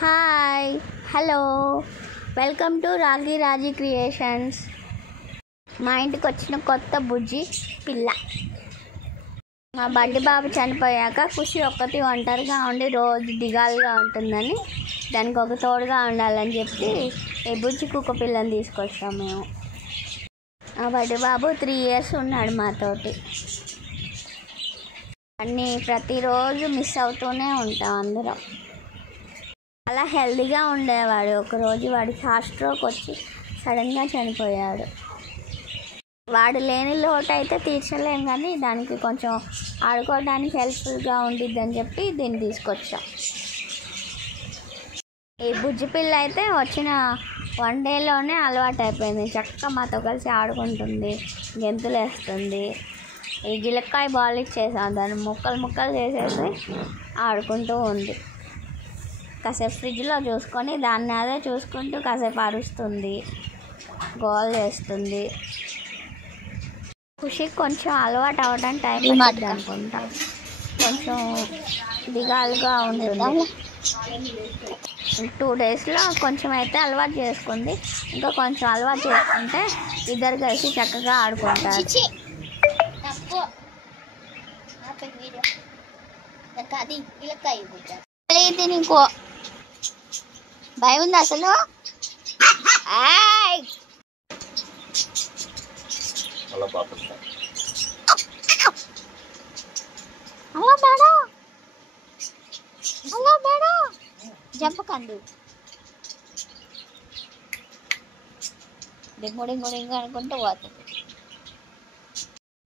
Hi hello welcome to రాగి రాజీ creations. మా ఇంటికి వచ్చిన కొత్త బుజ్జి పిల్ల. మా బడ్డి బాబు చనిపోయాక ఖుషి ఒక్కటి ఒంటరిగా ఉండి రోజు దిగాలుగా ఉంటుందని దానికి ఒక తోడుగా ఉండాలని చెప్పి ఈ బుజ్జి కుక్క పిల్లని తీసుకొచ్చాం మేము. మా బడ్డి బాబు 3 years ఉన్నాడు మాతోటి. అన్నీ ప్రతిరోజు మిస్ అవుతూనే ఉంటాం అందరం. చాలా హెల్తీగా ఉండేవాడు. ఒకరోజు వాడికి హార్ట్ స్ట్రోక్ వచ్చి సడన్గా చనిపోయాడు. వాడు లేని లోటు అయితే తీర్చలేం, కానీ దానికి కొంచెం ఆడుకోవడానికి హెల్ప్ఫుల్గా ఉండిద్దని చెప్పి దీన్ని తీసుకొచ్చాం. ఈ బుజ్జి పిల్ల అయితే వచ్చిన 1 dayలోనే అలవాటు అయిపోయింది. చక్కగా మాతో కలిసి ఆడుకుంటుంది, గెంతులు వేస్తుంది. ఈ గిలక్కాయ బాల్ ఇచ్చేసాం, దాన్ని ముక్కలు చేసేసి ఆడుకుంటూ ఉంది. కాసేపు ఫ్రిడ్జ్లో చూసుకొని దాన్ని అదే చూసుకుంటూ కాసేపు అరుస్తుంది, గోల్ చేస్తుంది. ఖుషికి కొంచెం అలవాటు అవ్వడానికి టైం పడుతుంది అనుకుంటా. కొంచెం దిగాలుగా ఉంటుంది. 2 daysలో కొంచెం అయితే అలవాటు చేసుకుంది. ఇంకా కొంచెం అలవాటు చేసుకుంటే ఇద్దరు కలిసి చక్కగా ఆడుకుంటారు. నీకు భయం ఉంది అసలు? జంపకండి, డింగు అనుకుంటూ పోతుంది.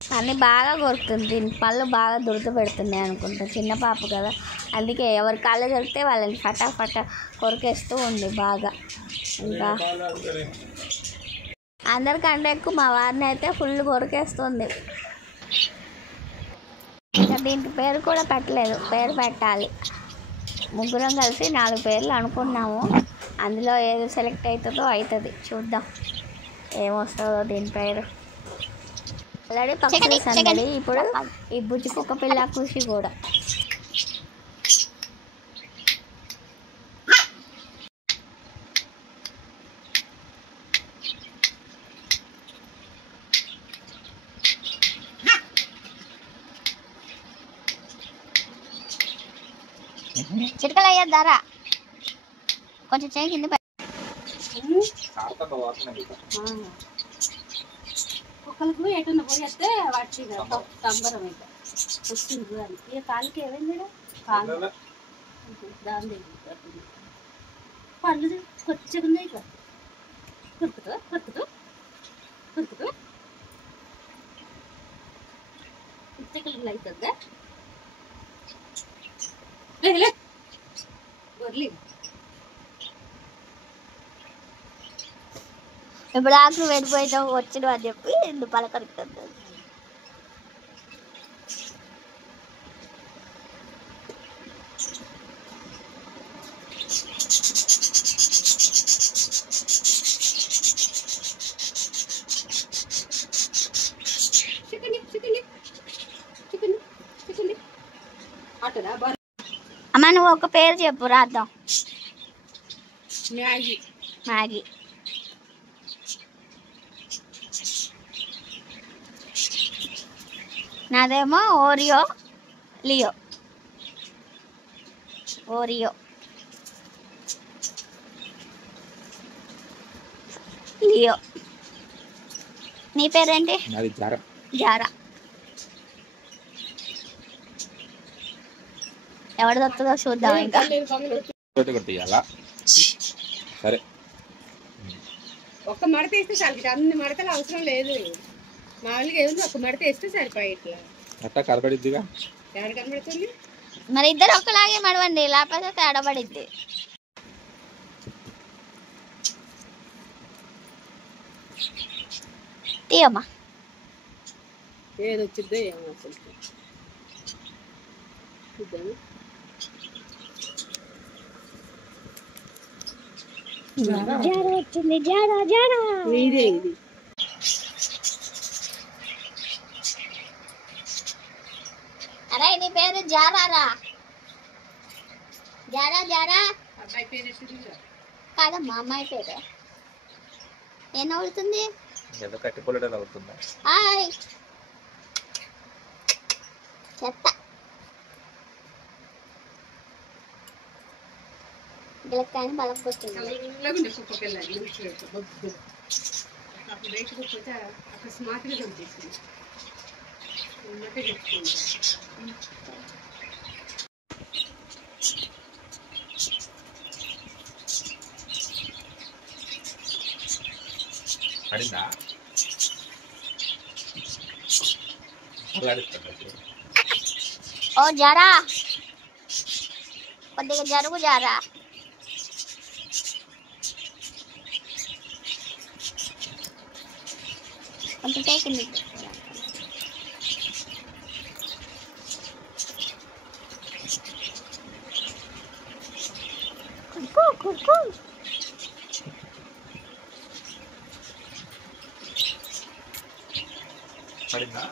అన్నీ బాగా కొరుకుతుంది. దీని పళ్ళు బాగా దురద పెడుతున్నాయి అనుకుంటా. చిన్న పాప కదా, అందుకే ఎవరి కాళ్ళు దొరికితే వాళ్ళని ఫటాఫట కొరికేస్తూ ఉంది బాగా. ఇంకా అందరికంటే ఎక్కువ మా వారిని అయితే ఫుల్ కొరికేస్తుంది. ఇంకా దీనికి పేరు కూడా పెట్టలేదు, పేరు పెట్టాలి. ముగ్గురం కలిసి 4 పేర్లు అనుకున్నాము. అందులో ఏది సెలెక్ట్ అవుతుందో అవుతుంది, చూద్దాం ఏమొస్తుందో దీని పేరు. ఆల్రెడీ పక్షుల సందడి. ఇప్పుడు ఈ బుజ్జి కుక్క పిల్ల ఖుషి కూడా. చిటికలు అయ్యేద్దారా, కొంచెం చేయి కింద ఒకరికి ఎటన్నా పోయేస్తే వాటి సంబరం అయితే వచ్చింది. అని ఇక కాలుకి ఏమైంది, కాలు దాని పళ్ళు కొచ్చుకున్నాయి. కొరుకుతూ పుస్తకాలు అవుతుందా గొర్రెలు. ఇప్పుడు ఆకులు వెళ్ళిపోయినా వచ్చిన అని చెప్పి ఎందుకు పలకరుతుంది. అమ్మ నువ్వు ఒక పేరు చెప్పు, రాద్దాం. మ్యాగీ. నాదేమో ఓరియో లియో. నీ పేరేంటి? జారా. ఎవరి దొరుకుతుందో చూద్దాం. ఇంకా సరే, ఒక్క మడత వేస్తే చాలు, అన్ని మడతలు అవసరం లేదు. మామూలుగా ఏముంది, ఒక్క మడత వేస్తే సరిపోయి ఇట్లా అట్టా కనపడిద్దిగా. ఎవరు కనబడుతుంది? మరి ఇద్దరు ఒకలాగే మడవండి, లేకపోతే తేడబడిద్ది. తీయమ్మా. ఏది వచ్చిందో ఏమో అసలు చూద్దాము. జారా వచ్చింది, జారా. మీదే ఇది. అరే నీ పేరు జారారా? జారా జారా అబ్బాయి పేరు ఎట్టింది కాదమ్మా అమ్మాయి పేరు ఏం అవుతుంది ఏదో కట్టిపోలేడని అవుతుందా? హాయ్ చెత్త గిలక్కాయని బలం కొట్టింది చల్లగుండే కుక్క పిల్ల బొద్దు అప్పుడు బయట కుక్కపోతే అకస్మాత్తుగా చంపేసింది ఉన్నట్టే చెప్పుకుంటా అడిందా? అలాడిస్తాడు. ఓ జరా కొద్దిగా జరుగు జరా కొంచెం టేకింది కుర్కు కుర్కు పడిందా?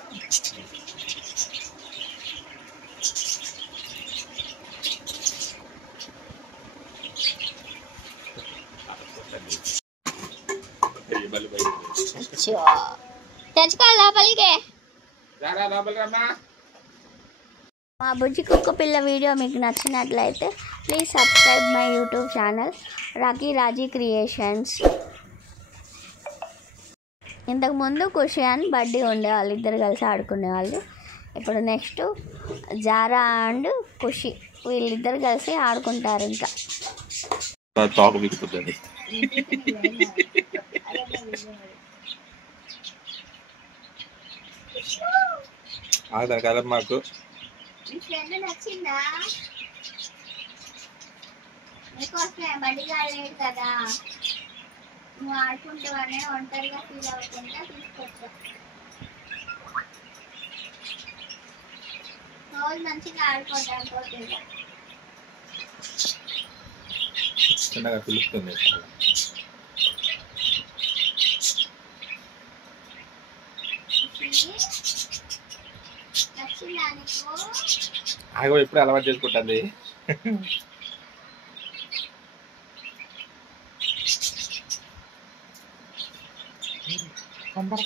తెచ్చుకో లోపలికి రారా లోపలికి రమ్మా. మా బుజ్జి కుక్క పిల్ల వీడియో మీకు నచ్చినట్లయితే please subscribe my YouTube channel Rocky Raji creations. ఇంతకుముందు ఖుషి అని బడ్డీ ఉండేవాళ్ళు, ఇద్దరు కలిసి ఆడుకునేవాళ్ళు. ఇప్పుడు నెక్స్ట్ జారా అండ్ ఖుషి వీళ్ళిద్దరు కలిసి ఆడుకుంటారు. ఇంకా తోక బిగుతుంది. దాని కాలం మాకు ఫ్రెండ్ నచ్చిందా? నీకోసమే బడిగా లేదు కదా, నువ్వు ఆడుకుంటావనే ఒంటరిగా ఫీల్ అవ్వకుండా తీసుకొచ్చా. రోజు మంచిగా ఆడుకుంటాను పోతుంది. చిన్నగా పిలుస్తుంది. నచ్చిందా నీకు? ఆగో ఎప్పుడు అలవాటు చేసుకుంటుంది. కొందరు